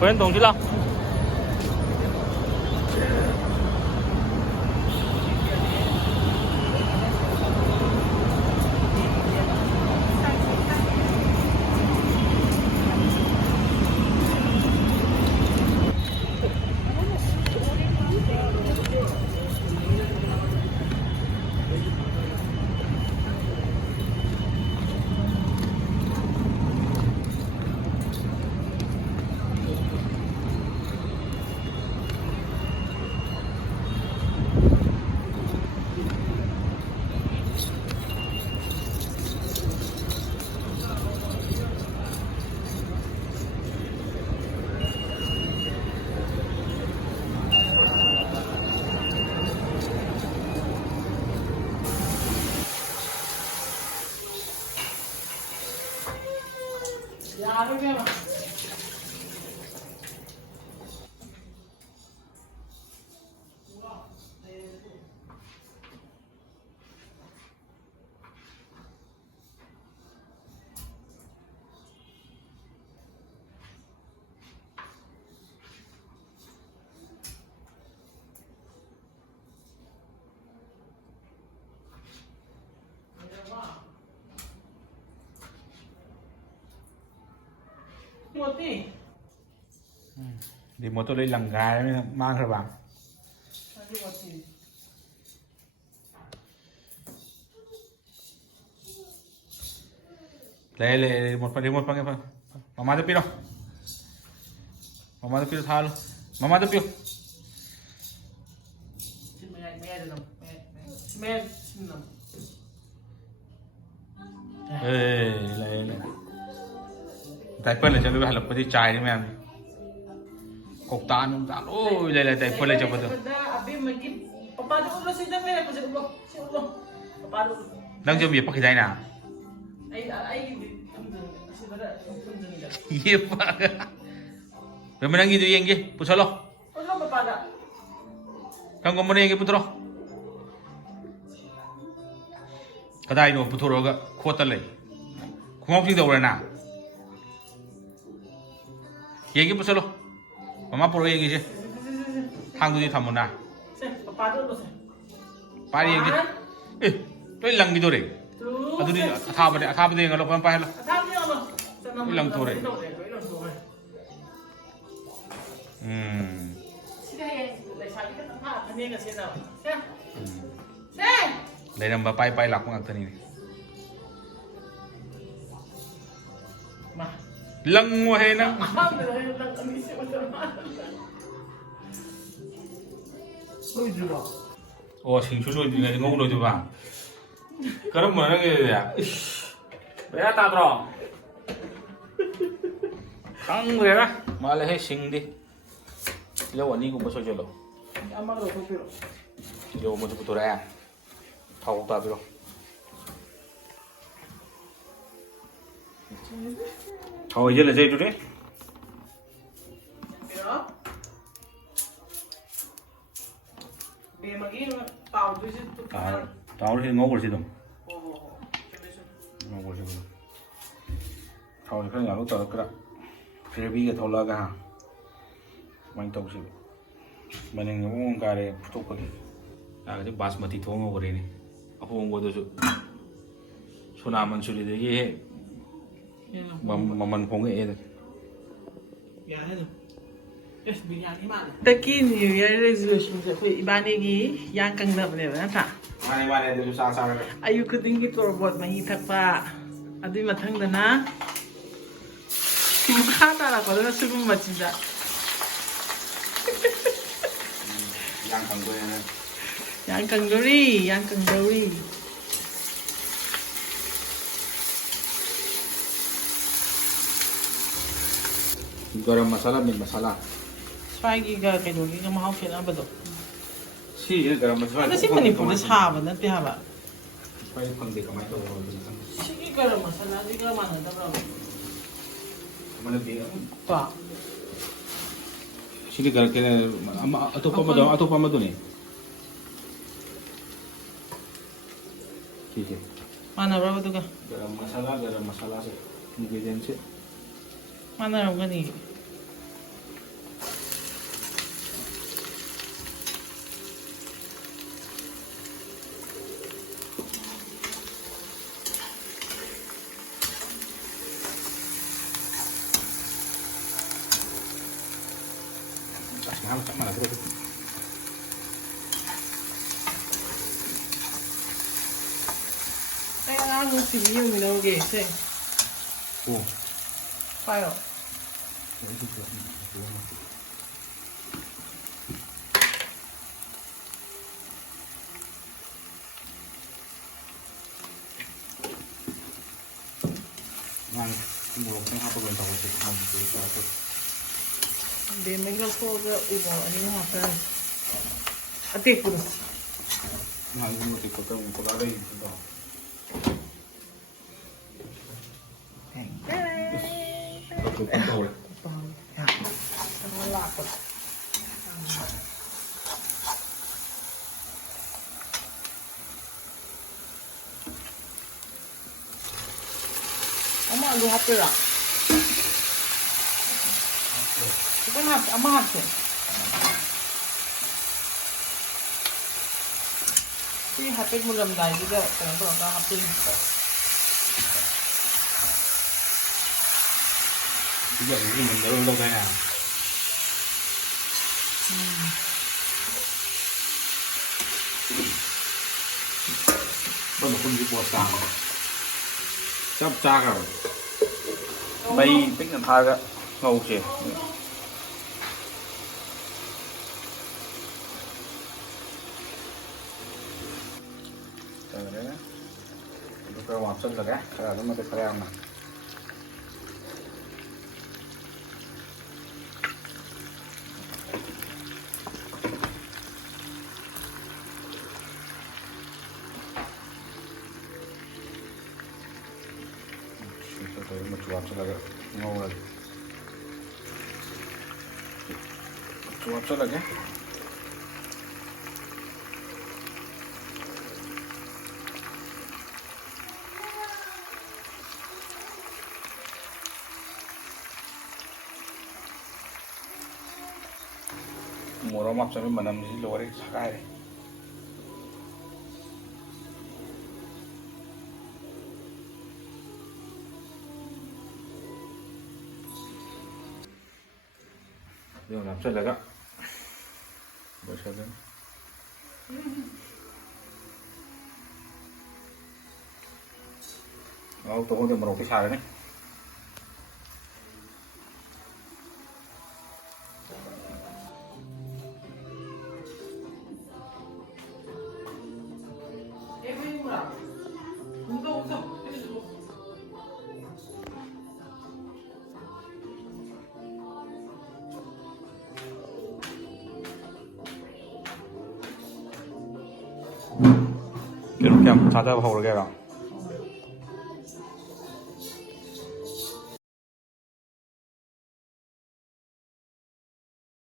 호연 동질라. Di motor lấy lằng gái mang ra bằng lấy một phần cái phần mama tu piro thal mama tu piro lấy tại phần là cho nó hành cái chai đấy mẹ cục tan ôi đây là tại phần là cho bao giờ đang cho việc pakai nào iya pak memang gitu yang gitu pusalo kang ngomong yang gitu putro kadai no putro ga khota lei khungau sing dawra na yang gitu pusalo mama puro yang gitu hang tu thamun na pari yang gitu tôi lăng gitu deh aduh di athaba deh kalau kan pahal ilang tuh deh đây là bà bay lạc con thằng này lăng mua hay nè ồ xin chú rồi thì ngon rồi chứ bà cái đó mà nó nghe gì à bé ta rồi thằng người đó mà lại hay xin đi lâu anh đi cũng có số cho lâu lâu một chút ra thâu ta rồi thôi giờ là dây rồi đấy tao thì ngô rồi gì đâu ngô rồi gì đâu thâu thì phải làm lúc tao cái đó gravy cái thâu là cái hàng mình tàu gì mình ngô cái này tàu cái cái basmati thau ngô cái này apung ngô đó chứ suna mình xử lý được cái mà mình phong cái đấy Taki New Year resolution sa ko ibanigi yang kang nam ne na ta. Mane de sa sa. Ayu kuding gi torbot mahi thakpa. Adi mathang dana. Mukha ta la ko na sugum machinda. Yang kang go ne. Yang kang dori. Garam masala mit masala. Swagi ga kay dogi ga mahau kena ba do. Si garam masala. Ano si Manipur na sa ba na ti haba. Swagi phang de kamai to. Sige garam masala di ga man da bro. Mana bi. Pa. Sige gar ke atau pa ma do ne. ठीक है Mana ba ba do ga? गरम मसाला से ingredients Mana ra ga ni. 한번 딱 말아 들어줘. Anh ăn chỉ nhiều mình đâu ghê thế. 오. Phải không? 여기 있어. 난 뭐 그냥 하고 간다고 해서 하면 되겠다. Để mấy cái cô cái ủ bỏ đi học đây. À tiệc của 난 이거 뭐 됐고 또 뭐가 돼 있어. 또 깜짝 놀래. dạ. Nó lạc rồi. 엄마 이거 합쳐라. 이건 엄마 합쳐. 이 핫팩 물럼 나 이거 그냥 그런가 합쳐. 이거 우리 문 열어도 되냐? Bắt đầu con đi bò sàng chắp cha cả bay tích là thay đó ngầu chị đấy lúc đó hoạt sinh là cái là nó mới được khỏe mà một chuột cho là ngon rồi chuột cho là cái mùa đó mập cho nên mà nằm gì lúa đấy sai đấy 이거 납작해가 뭐셔든 또 근데 뭐 이렇게 잘하네 이렇게 한번 찾아보러 가라